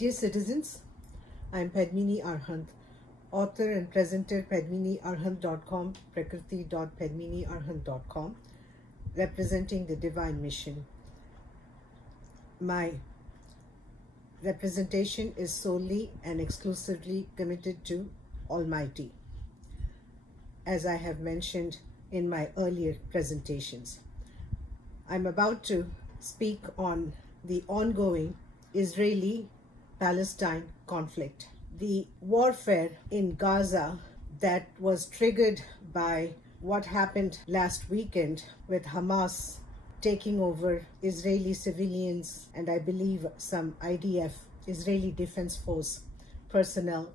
Dear citizens, I am Padmini Arhant, author and presenter padminiarhant.com, prakriti.padminiarhant.com, representing the Divine Mission. My representation is solely and exclusively committed to Almighty, as I have mentioned in my earlier presentations. I'm about to speak on the ongoing Israeli-Palestine conflict. The warfare in Gaza that was triggered by what happened last weekend with Hamas taking over Israeli civilians and I believe some IDF, Israeli Defense Force personnel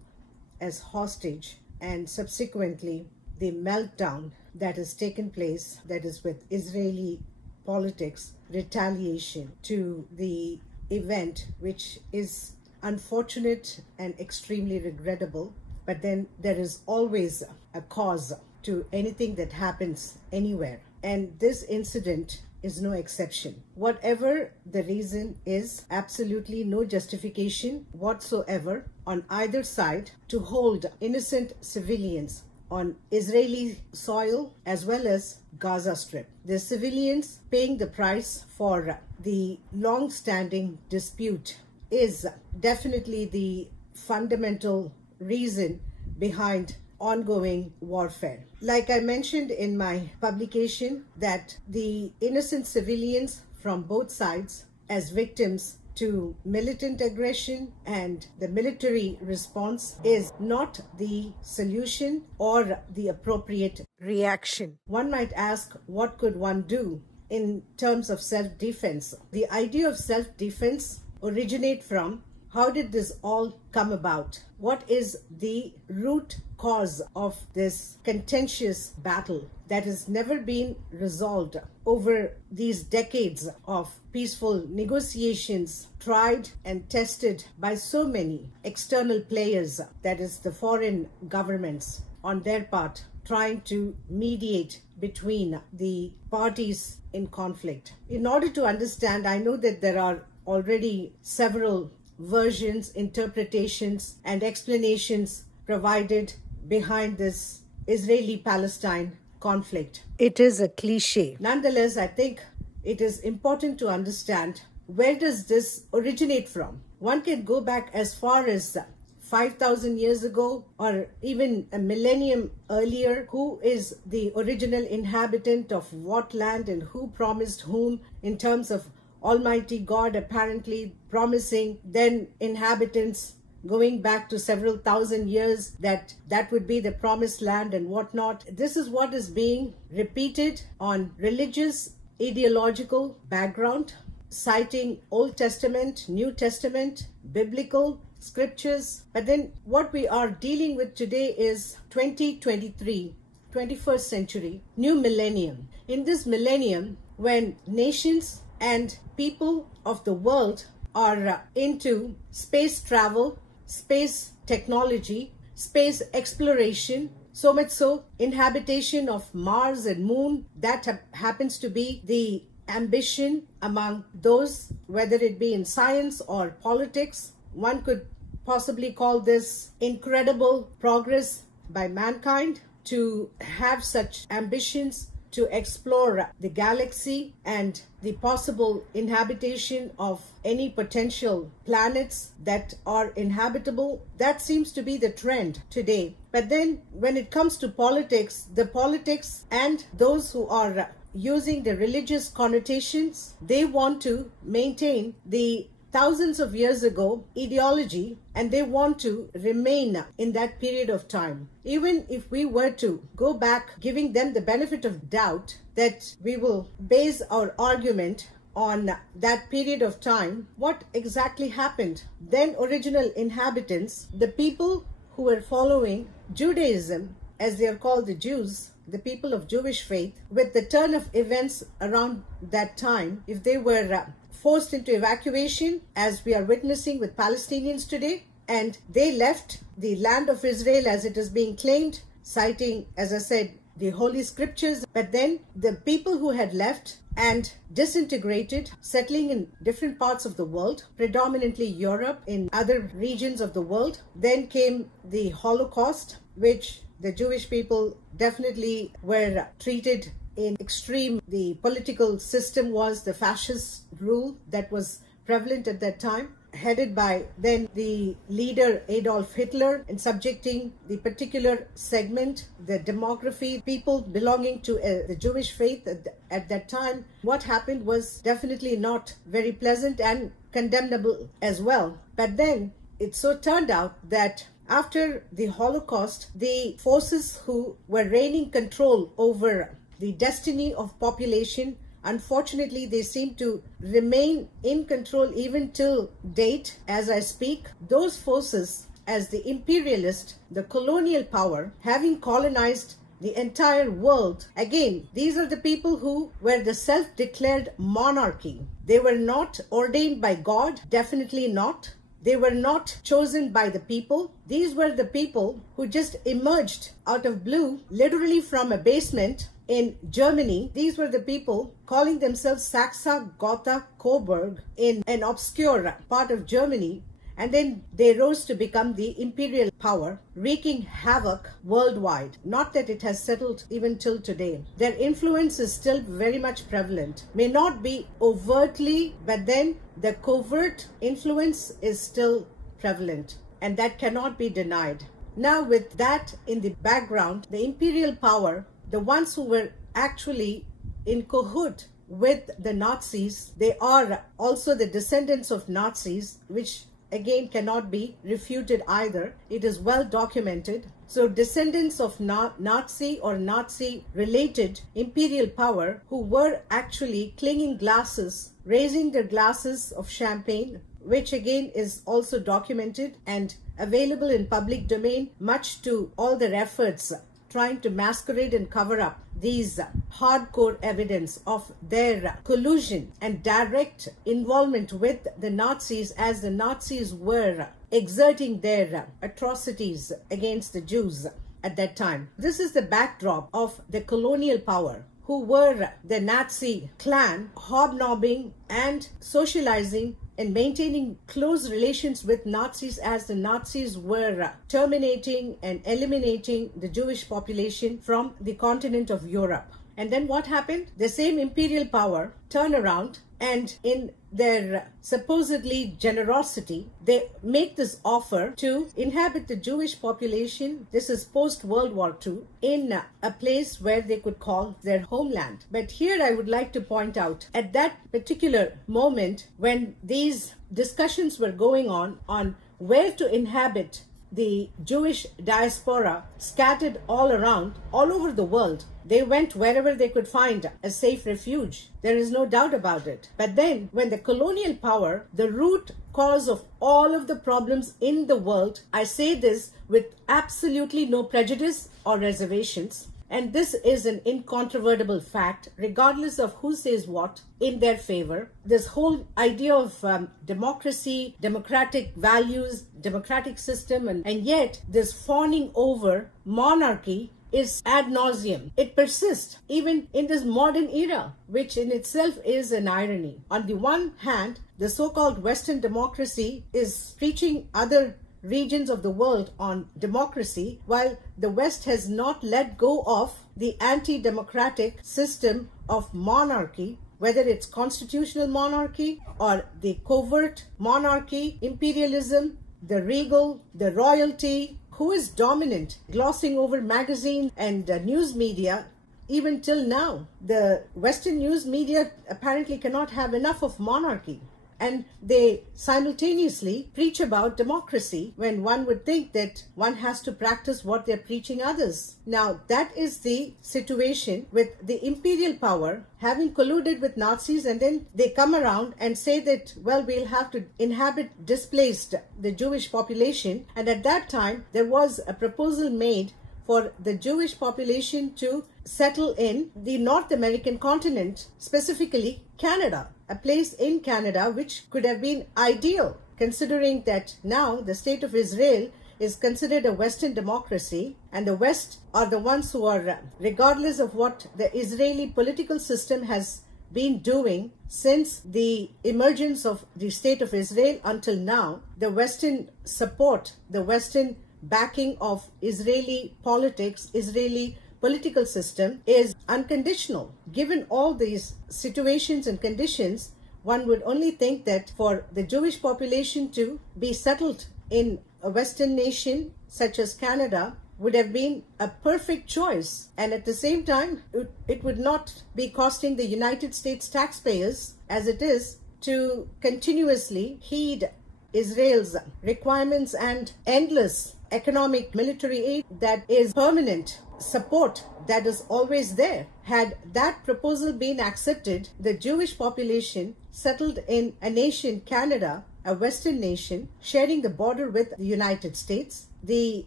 as hostage, and subsequently the meltdown that has taken place, that is with Israeli politics retaliation to the event, which is unfortunate and extremely regrettable. But then there is always a cause to anything that happens anywhere, and this incident is no exception. Whatever the reason is, absolutely no justification whatsoever on either side to hold innocent civilians on Israeli soil as well as Gaza Strip. The civilians paying the price for the long-standing dispute is definitely the fundamental reason behind ongoing warfare. Like I mentioned in my publication, that the innocent civilians from both sides as victims to militant aggression and the military response is not the solution or the appropriate reaction. One might ask, what could one do in terms of self-defense? The idea of self-defense originate from, how did this all come about? What is the root cause of this contentious battle that has never been resolved over these decades of peaceful negotiations, tried and tested by so many external players, that is the foreign governments on their part, trying to mediate between the parties in conflict? In order to understand, I know that there are already several versions, interpretations, and explanations provided behind this Israeli-Palestine conflict. It is a cliche. Nonetheless, I think it is important to understand, where does this originate from? One can go back as far as 5,000 years ago or even a millennium earlier. Who is the original inhabitant of what land and who promised whom, in terms of Almighty God apparently promising then inhabitants going back to several thousand years that would be the promised land and whatnot. This is what is being repeated on religious, ideological background, citing Old Testament, New Testament, biblical scriptures. But then what we are dealing with today is 2023, 21st century, new millennium. In this millennium, when nations and people of the world are into space travel, space technology, space exploration, so much so inhabitation of Mars and Moon, that happens to be the ambition among those, whether it be in science or politics. One could possibly call this incredible progress by mankind to have such ambitions to explore the galaxy and the possible inhabitation of any potential planets that are inhabitable. That seems to be the trend today. But then when it comes to politics, the politics and those who are using the religious connotations, they want to maintain the thousands of years ago ideology, and they want to remain in that period of time. Even if we were to go back, giving them the benefit of doubt that we will base our argument on that period of time, what exactly happened? Then original inhabitants, the people who were following Judaism, as they are called the Jews, the people of Jewish faith, with the turn of events around that time, if they were forced into evacuation, as we are witnessing with Palestinians today, and they left the land of Israel as it is being claimed, citing, as I said, the Holy Scriptures. But then the people who had left and disintegrated, settling in different parts of the world, predominantly Europe, in other regions of the world. Then came the Holocaust, which the Jewish people definitely were treated in extreme. The political system was the fascist rule that was prevalent at that time, headed by then the leader Adolf Hitler, and subjecting the particular segment, the demography, people belonging to the Jewish faith at that time. What happened was definitely not very pleasant and condemnable as well. But then it so turned out that after the Holocaust, the forces who were reigning control over the destiny of population, unfortunately, they seem to remain in control even till date as I speak. Those forces, as the imperialist, the colonial power, having colonized the entire world, again, these are the people who were the self-declared monarchy. They were not ordained by God, definitely not. They were not chosen by the people. These were the people who just emerged out of blue, literally from a basement in Germany. These were the people calling themselves Saxe Gotha Coburg in an obscure part of Germany. And then they rose to become the imperial power, wreaking havoc worldwide. Not that it has settled even till today. Their influence is still very much prevalent. May not be overtly, but then the covert influence is still prevalent. And that cannot be denied. Now, with that in the background, the imperial power, the ones who were actually in cahoot with the Nazis, they are also the descendants of Nazis, which again cannot be refuted either. It is well documented. So descendants of Nazi or Nazi related imperial power who were actually clinging glasses, raising their glasses of champagne, which again is also documented and available in public domain, much to all their efforts trying to masquerade and cover up these hardcore evidence of their collusion and direct involvement with the Nazis, as the Nazis were exerting their atrocities against the Jews at that time. This is the backdrop of the colonial power, who were the Nazi clan, hobnobbing and socializing and maintaining close relations with Nazis, as the Nazis were terminating and eliminating the Jewish population from the continent of Europe. And then what happened? The same imperial power turned around and in their supposedly generosity, they make this offer to inhabit the Jewish population. This is post-World War II, in a place where they could call their homeland. But here I would like to point out, at that particular moment when these discussions were going on where to inhabit the Jewish diaspora scattered all around, all over the world, they went wherever they could find a safe refuge. There is no doubt about it. But then when the colonial power, the root cause of all of the problems in the world, I say this with absolutely no prejudice or reservations, and this is an incontrovertible fact, regardless of who says what in their favor. This whole idea of democracy, democratic values, democratic system, and yet this fawning over monarchy is ad nauseum. It persists even in this modern era, which in itself is an irony. On the one hand, the so-called Western democracy is preaching other regions of the world on democracy, while the West has not let go of the anti-democratic system of monarchy, whether it's constitutional monarchy or the covert monarchy, imperialism, the regal, the royalty, who is dominant, glossing over magazines and news media. Even till now, the Western news media apparently cannot have enough of monarchy. And they simultaneously preach about democracy, when one would think that one has to practice what they're preaching others. Now, that is the situation with the imperial power having colluded with Nazis, and then they come around and say that, well, we'll have to inhabit displaced the Jewish population. And at that time, there was a proposal made for the Jewish population to settle in the North American continent, specifically Canada, a place in Canada which could have been ideal, considering that now the state of Israel is considered a Western democracy, and the West are the ones who are, regardless of what the Israeli political system has been doing since the emergence of the State of Israel until now, the Western support, the Western backing of Israeli politics, Israeli political system is unconditional. Given all these situations and conditions, one would only think that for the Jewish population to be settled in a Western nation such as Canada would have been a perfect choice, and at the same time it would not be costing the United States taxpayers as it is to continuously heed Israel's requirements and endless economic military aid that is permanent support that is always there. Had that proposal been accepted, the Jewish population settled in a nation, Canada, a Western nation, sharing the border with the United States, the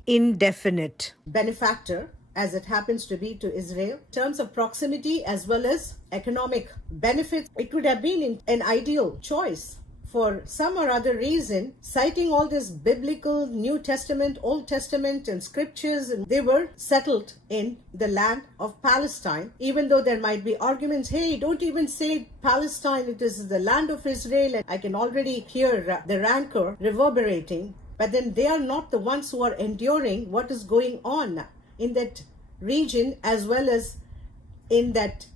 indefinite benefactor, as it happens to be to Israel, in terms of proximity as well as economic benefits, it would have been an ideal choice. For some or other reason, citing all this biblical New Testament, Old Testament and scriptures, and they were settled in the land of Palestine, even though there might be arguments, hey, don't even say Palestine, it is the land of Israel. And I can already hear the rancor reverberating, but then they are not the ones who are enduring what is going on in that region as well as in that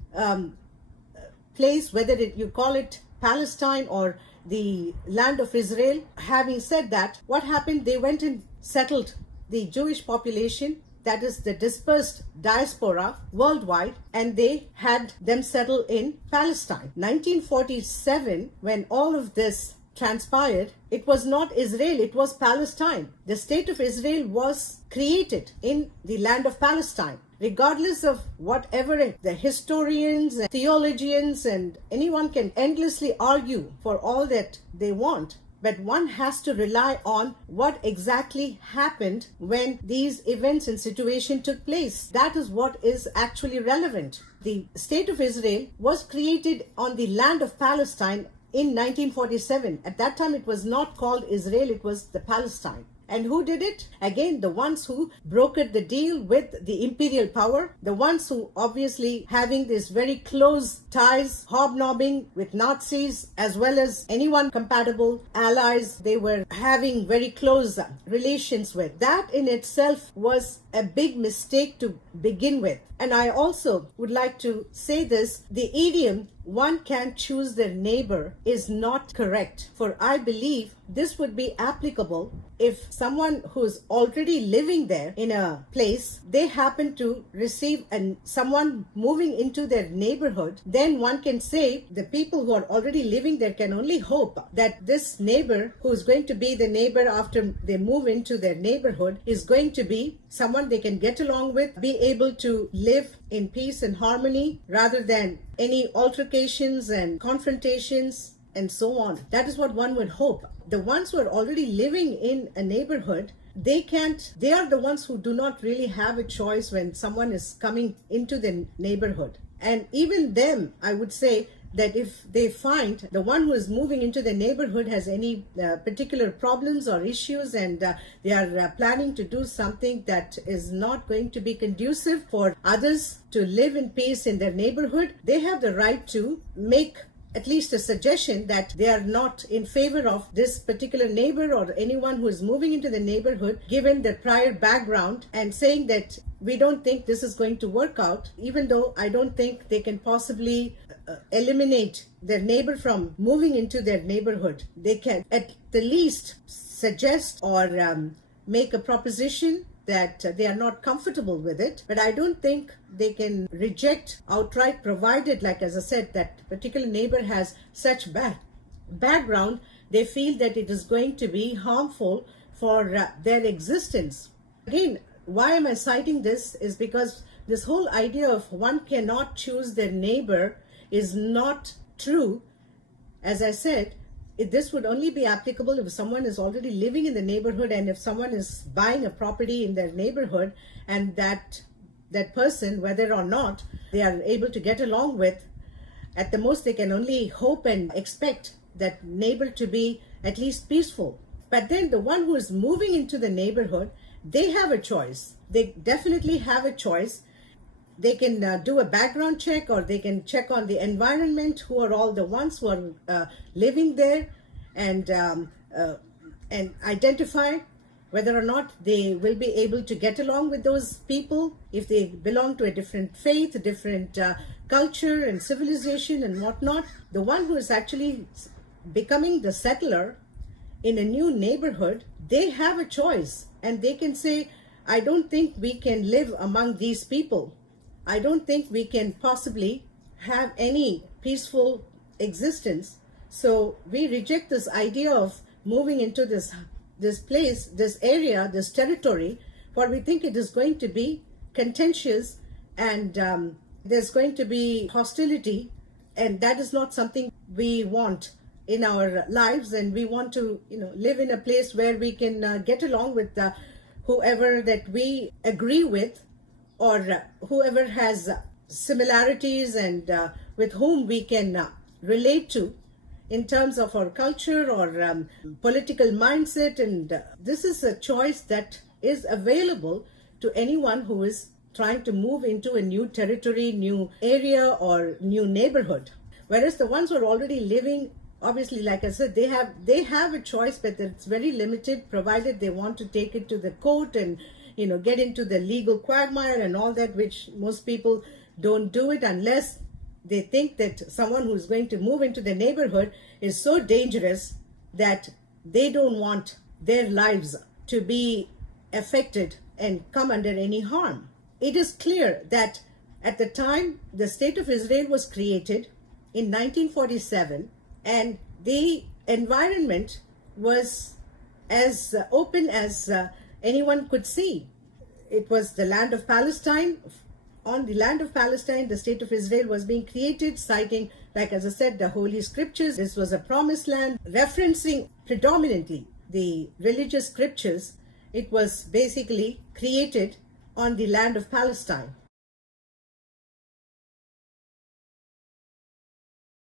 place, whether you call it Palestine or the land of Israel. Having said that, what happened? They went and settled the Jewish population, that is the dispersed diaspora worldwide, and they had them settle in Palestine. 1947, when all of this transpired, it was not Israel, it was Palestine. The State of Israel was created in the land of Palestine. Regardless of whatever the historians and theologians and anyone can endlessly argue for all that they want, but one has to rely on what exactly happened when these events and situation took place. That is what is actually relevant. The State of Israel was created on the land of Palestine in 1947. At that time, it was not called Israel, it was the Palestine. And who did it? Again, the ones who brokered the deal with the imperial power, the ones who obviously having these very close ties, hobnobbing with Nazis as well as anyone compatible allies they were having very close relations with. That in itself was a big mistake to begin with. And I also would like to say this, the idiom, one can't choose their neighbor, is not correct. For I believe this would be applicable if someone who's already living there in a place, they happen to receive someone moving into their neighborhood, then one can say the people who are already living there can only hope that this neighbor who is going to be the neighbor after they move into their neighborhood is going to be someone they can get along with, be able to live in peace and harmony rather than any altercations and confrontations and so on. That is what one would hope. The ones who are already living in a neighborhood, they are the ones who do not really have a choice when someone is coming into the neighborhood. And even them, I would say that if they find the one who is moving into the neighborhood has any particular problems or issues and they are planning to do something that is not going to be conducive for others to live in peace in their neighborhood, they have the right to make at least a suggestion that they are not in favor of this particular neighbor or anyone who is moving into the neighborhood, given their prior background, and saying that we don't think this is going to work out, even though I don't think they can possibly eliminate their neighbor from moving into their neighborhood. They can at the least suggest or make a proposition that they are not comfortable with it, but I don't think they can reject outright, provided, like as I said, that particular neighbor has such background, they feel that it is going to be harmful for their existence. Again, why am I citing this is because this whole idea of one cannot choose their neighbor is not true. As I said, this would only be applicable if someone is already living in the neighborhood and if someone is buying a property in their neighborhood and that person, whether or not they are able to get along with, at the most they can only hope and expect that neighbor to be at least peaceful. But then the one who is moving into the neighborhood, they have a choice. They definitely have a choice. They can do a background check, or they can check on the environment, who are all the ones who are living there, and identify whether or not they will be able to get along with those people, if they belong to a different faith, a different culture and civilization and whatnot. The one who is actually becoming the settler in a new neighborhood, they have a choice, and they can say, I don't think we can live among these people. I don't think we can possibly have any peaceful existence. So we reject this idea of moving into this place, this area, this territory, for we think it is going to be contentious, and there's going to be hostility, and that is not something we want in our lives. And we want to, live in a place where we can get along with whoever that we agree with, or whoever has similarities, and with whom we can relate to in terms of our culture or political mindset. And this is a choice that is available to anyone who is trying to move into a new territory, new area, or new neighborhood. Whereas the ones who are already living, obviously, like I said, they have a choice, but it's very limited, provided they want to take it to the court and get into the legal quagmire and all that, which most people don't do it unless they think that someone who's going to move into the neighborhood is so dangerous that they don't want their lives to be affected and come under any harm. It is clear that at the time the State of Israel was created in 1947, and the environment was as open as anyone could see. It was the land of Palestine. On the land of Palestine, the State of Israel was being created, citing, like as I said, the Holy Scriptures. This was a promised land, referencing predominantly the religious scriptures. It was basically created on the land of Palestine.